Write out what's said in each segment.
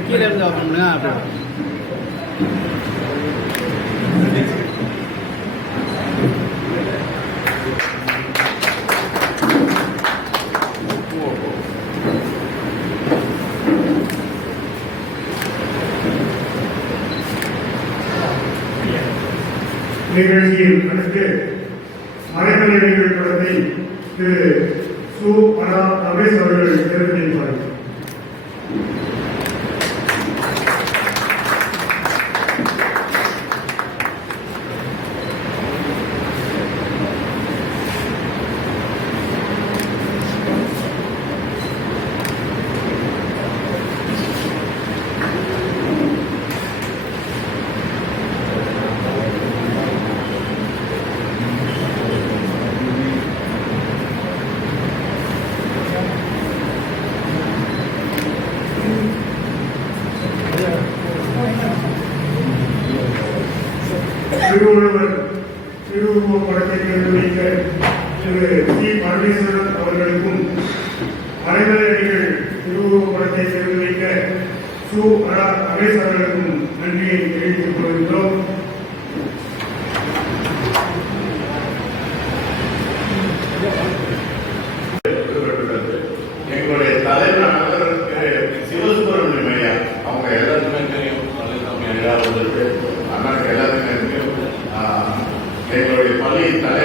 அப்படி கீழே இருந்து ஓப்பன் பண்ணுங்க அப்படி நிகழ்ச்சியில் அடுத்து மறைமலை நிகழ்ச்சி திரு சு பரா ரமேஷ் அவர்கள் தெரிவித்திருப்பார்கள். சு. ரமேஷ் அவர்களுக்கும் நன்றியை தெரிவித்துக் கொள்கின்றோம். எங்களுடைய தலைவர் சிவசுப்பிரமணியம் ஐயா அவங்க எல்லாருக்குமே தெரியும். பழனிசாமி ஐயா அவர்களுக்கு அண்ணனுக்கு எல்லாருக்குமே தெரியும். ஆஹ், எங்களுடைய பள்ளி தலைவர்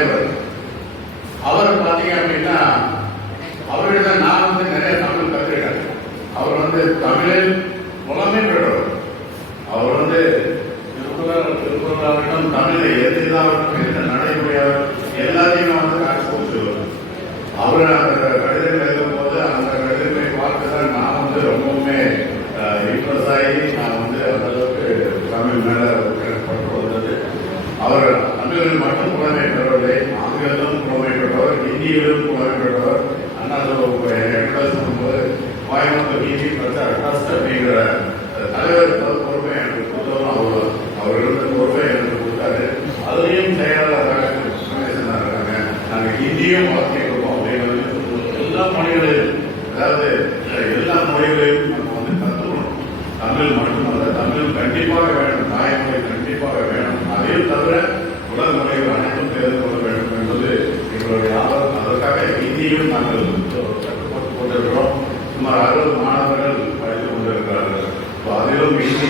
நாங்கள் ஹிந்தியும் அப்படிங்கிறது எல்லா மொழிகளையும் அதாவது எல்லா மொழிகளையும் நம்ம வந்து கற்றுக்கணும் தமிழ் மட்டுமல்ல தமிழ் கண்டிப்பாக வேணும் தாய்மொழி கண்டிப்பாக வேணும். அதையும் தவிர உலக மொழிகள் அனைத்தும் தெரிந்து கொள்ள வேண்டும் என்பது எங்களுடைய ஆதரவு. அதற்காக இந்தியும் நாங்கள் கற்றுக்கொண்டு கொண்டிருக்கிறோம் சுமார் அறுபது மாணவர்கள் படித்துக் கொண்டிருக்கிறார்கள். அதிலும் ஹிந்தி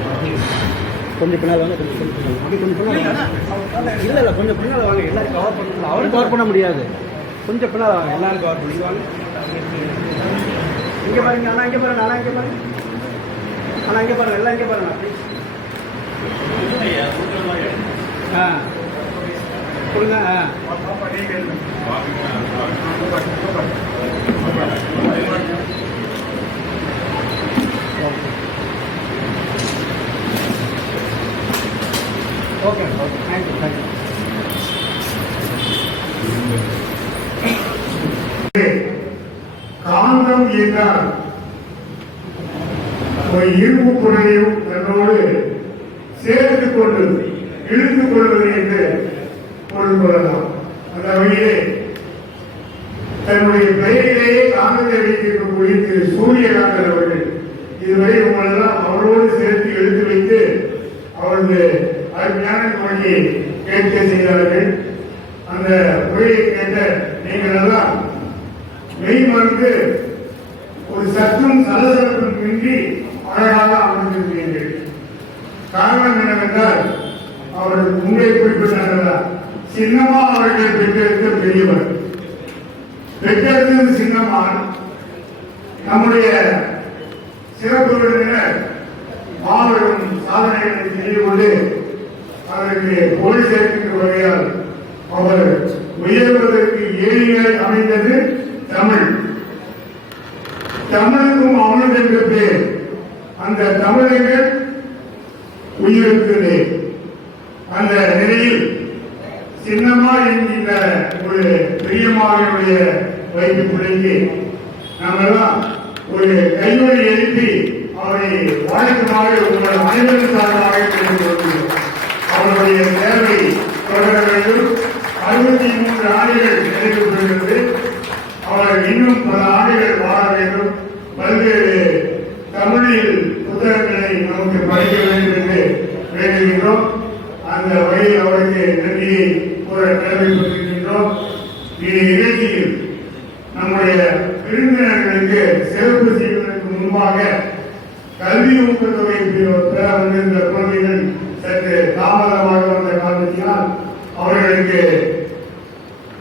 கொஞ்சம் பின்னால் வாங்க கொஞ்சம் பின்னால் அப்படி கொஞ்சம் பின்னால் இல்லை இல்லை கொஞ்சம் பின்னால் வாங்க. எல்லாரும் கவர் பண்ணலாம் அவரும் கவர் பண்ண முடியாது. கொஞ்சம் பின்னால் வாங்க. எல்லாரும் கவர் பண்ணி வாங்க. இங்கே பாருங்க ஆனால் இங்கே பாருங்க அண்ணா இங்கே பாருங்க. ஆனால் இங்கே பாருங்க எல்லாம் இங்கே பாருங்க ப்ளீஸ் ஆ. கொடுங்க ஆ. சேர்த்து கொண்டு இழுத்துக் கொள்வது என்று பொருள் கொள்ளலாம். அந்த வகையிலே தன்னுடைய பெயரிலேயே காந்தத்தை வைத்திருக்கக்கூடிய திரு சூரியகாந்தன் அவர்கள் இதுவரை உங்களெல்லாம் அவரோடு சேர்த்து எடுத்து வைத்து அவரது அருமையான மொழியை கேட்க செய்தார்கள். அந்த மொழியை கேட்ட நீங்கள் எல்லாம் மெய் மறந்து ஒரு சற்றும் சலசலப்பும் இன்றி அழகாக அமர்ந்திருக்கிறீர்கள். காரணம் என்னவென்றால் அவர்கள் உங்களை குறிப்பிட்டார்களா? சின்னம்மா அவர்களை பெற்றெடுத்த பெரியவர். பெற்றெடுத்தது சின்னம்மா நம்முடைய சிறப்பு விருந்தினர் மாபெரும் சாதனைகளை செய்து கொண்டு அதற்கு பொருள் சேர்க்கின்ற வகையால் அவர் உயர்வதற்கு ஏழியாய் அமைந்தது தமிழ். தமிழுக்கும் அமிழ் என்ற பேர் அந்த தமிழர்கள் உயிருக்கு அந்த நிலையில் சின்னம்மா என்கின்ற ஒரு பிரியமாவினுடைய வயிற்று பிள்ளைக்கு நாமெல்லாம் ஒரு கைவழி எழுப்பி அவரை வாழ்த்துமாறு உங்கள் அனைவரும் சார்பாக அவருடைய தேவை தொடர வேண்டும் அறுபத்தி மூன்று ஆண்டுகள் நிறைவு பெறுகிறது. அவர் இன்னும் பல ஆண்டுகள் வாழ வேண்டும். பல்வேறு தமிழில் புத்தகங்களை நமக்கு படிக்க அந்த வழியில் அவருக்கு நன்றியை கூற கடமைப்பட்டிருக்கின்றோம். இந்த நிகழ்ச்சியில் நம்முடைய விருந்தினர்களுக்கு சிறப்பு செய்வதற்கு முன்பாக கல்வி ஊக்கத்தொகை பெற வந்திருந்த குழந்தைகள் சற்று தாமதமாக வந்த காரணத்தினால் அவர்களுக்கு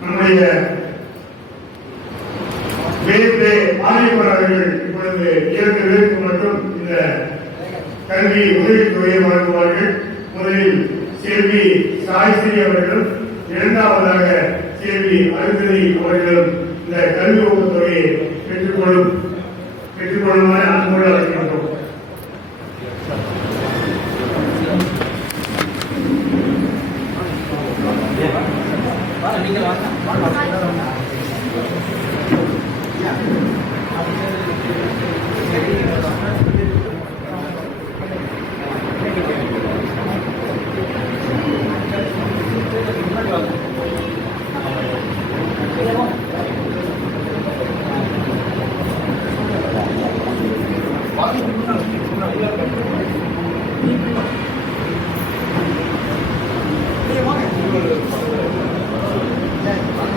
நம்முடைய வேறு ஆரியப்பர் அவர்கள் இப்பொழுது இரண்டு பேருக்கு மட்டும் இந்த கல்வி உதவித்தொகையை வழங்குவார்கள். முதலில் செல்வி சாய்ஸ்ரீ அவர்களும் இரண்டாவதாக செல்வி அருந்ததி அவர்களும் இந்த கல்வி ஊக்கத்தொகையை பெற்றுக்கொள்ளும் பெற்றுக்கொள்ளுமாறு அன்போடு அழைக்கின்றோம் நீங்கள் வாங்க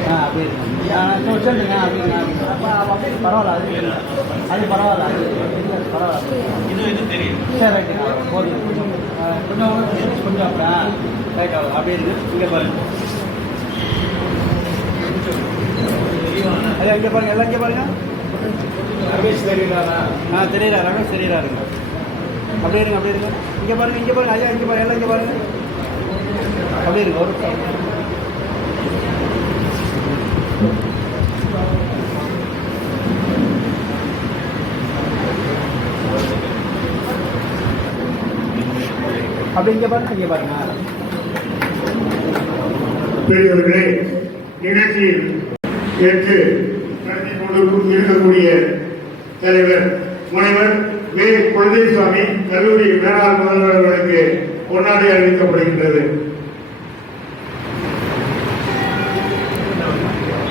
ஆ அப்படி சொல்லுங்க அப்படிங்க அப்போ அப்படியே பரவாயில்ல அது அது பரவாயில்ல அது பரவாயில்ல. சரி ரைட்டு போதும். கொஞ்சம் கொஞ்சம் அப்படி ஆ ரைட் ஆகும் அப்படியே இருக்கு இங்கே பாருங்க. ஐயா இங்கே பாருங்க எல்லாம் இங்கே பாருங்க. ரமேஷ் தெரியுறாரா? ஆ தெரியல ரமேஷ் தெரியலாருங்க அப்படியே இருங்க அப்படியே இருங்க. இங்கே பாருங்க இங்கே பாருங்க ஐயா இங்கே பாருங்க எல்லாம் இங்கே பாருங்க. அப்படியே இருங்க ஒரு அப்படி இங்கே பாருங்க இங்கே பாருங்க. பெரியவர்களே நிகழ்ச்சியில் ஏற்று நடத்தி கொண்டு இருக்கக்கூடிய தலைவர் முனைவர் வே. குழந்தைசுவாமி கல்லூரி மேலாள் முதல்வர் அவர்களுக்கு பொன்னாடை அறிவிக்கப்படுகின்றது ஐயா இங்கே பாருங்க முன்னாடி வாங்க ஐயா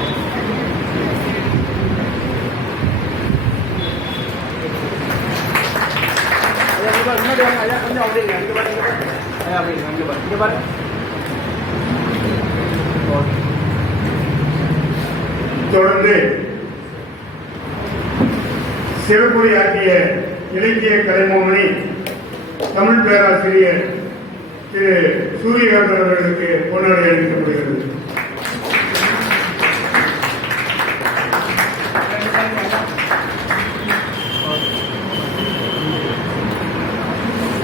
கொஞ்சம் அப்படியே இருங்க இங்கே பாருங்க இங்கே பாருங்க ஐயா அப்படியே இருங்க இங்கே பாருங்க இங்கே பாருங்க ஓகே தொடர்ந்து சிறப்புரையாற்றிய இலக்கிய கலைமாமணி தமிழ் பேராசிரியர் திரு சூரியகாந்தன் அவர்களுக்கு பொன்னாடை அளிக்கப்படுகிறது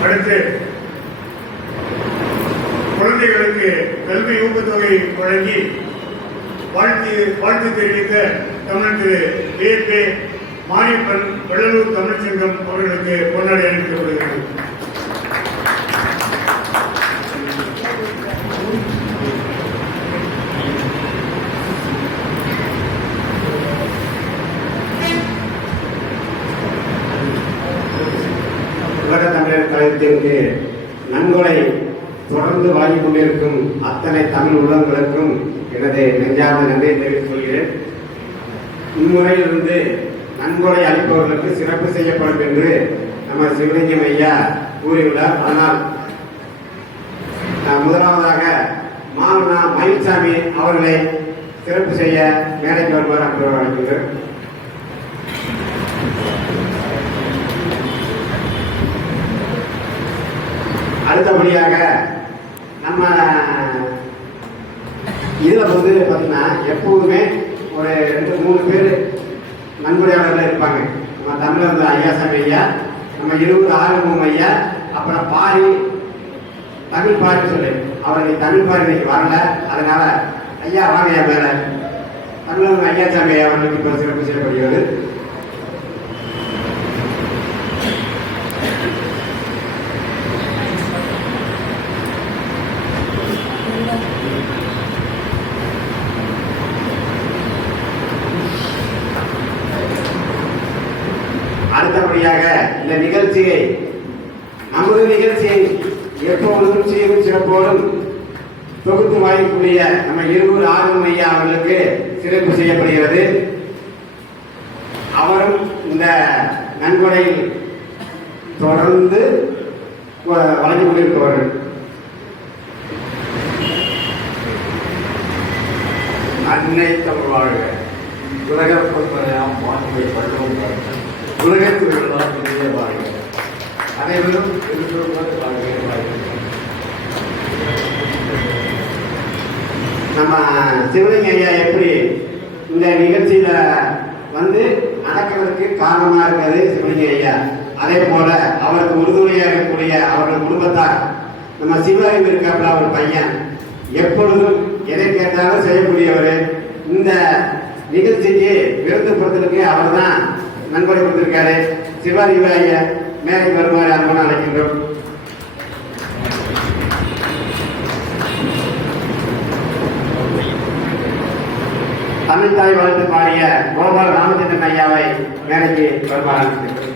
அடுத்து குழந்தைகளுக்கு கல்வி ஊக்கத்தொகை வழங்கி வாழ்த்து வாழ்த்து தெரிவித்த தமிழ் திரு ஏ பே மாரியப்பன் வெள்ளலூர் தமிழ்ச் சங்கம் அவர்களுக்கு பொன்னாடை அளிக்கப்படுகிறது உலக தமிழர் காலத்திற்கு நன்கொடை தொடர்ந்து வாங்கிக் கொண்டிருக்கும் அத்தனை தமிழ் உள்ளங்களுக்கும் எனது நெஞ்சார்ந்த நன்றியை தெரிவித்துக் கொள்கிறேன். இம்முறையிலிருந்து நன்கொடை அளிப்பவர்களுக்கு சிறப்பு செய்யப்படும் என்று நம்ம சிவலிங்கம் ஐயா கூறியுள்ளார். ஆனால் முதலாவதாக மாமனா மயில்சாமி அவர்களை சிறப்பு செய்ய மேடைக்கு வருவார் அன்பு அழைக்கிறேன் அடுத்தபடியாக நம்ம இதில் வந்து பார்த்தீங்கன்னா எப்போதுமே ஒரு ரெண்டு மூணு பேர் நன்கொடையாளர்கள் இருப்பாங்க. நம்ம தமிழர் ஐயாசாமி ஐயா நம்ம இருபது ஆறுமுகம் ஐயா அப்புறம் பாரி தமிழ் பாரி சொல்லு. அவருக்கு தமிழ் பாரி இன்னைக்கு வரல. அதனால ஐயா வாங்க ஐயா மேல. தமிழக ஐயாசாமி ஐயா அவர்களுக்கு இப்போ சிறப்பு செய்யப்படுகிறது அடுத்தபடியாக இந்த நிகழ்ச்சியை நமது நிகழ்ச்சியை எப்பொழுதும் சீரும் சிறப்போடும் தொகுத்து வாங்கக்கூடிய நம்ம இருவர் ஆர்வம் ஐயா அவர்களுக்கு சிறப்பு செய்யப்படுகிறது. அவரும் இந்த நன்கொடையில் தொடர்ந்து வ- வழங்கி கொண்டிருப்பவர்கள். அன்னை தமிழ் வாழ்க. உலக பொறுப்பதையாம் வாழ்க்கை பள்ளவும் உலகத்தில் உள்ளவர்கள் இனிய வாழ்க அனைவரும் திருக்குறள் வாழ்க வாழ்க்கை நம்ம சிவலிங்க ஐயா எப்படி இந்த நிகழ்ச்சியில வந்து நடக்கிறதுக்கு காரணமா இருக்கிறது சிவலிங்க ஐயா அதே போல அவருக்கு உறுதுணையாக இருக்கக்கூடிய அவருடைய குடும்பத்தார் நம்ம சிவலிங்கம் இருக்காப்புல அவர் பையன் எப்பொழுதும் எதை கேட்டாலும் செய்யக்கூடியவர் இந்த நிகழ்ச்சிக்கு விருது நன்கொடை கொடுத்திருக்காரு சிவாலிங்க மேலே வருமாறு அன்பன அழைக்கின்றோம் தமிழ் தாய் வாழ்த்து பாடிய கோபால் ராமச்சந்திரன் ஐயாவை மேடைக்கு வருமாறு அழைக்கின்றோம்.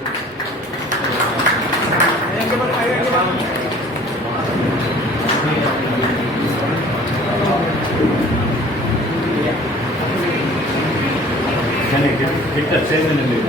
கிட்ட சேர்ந்து நின்று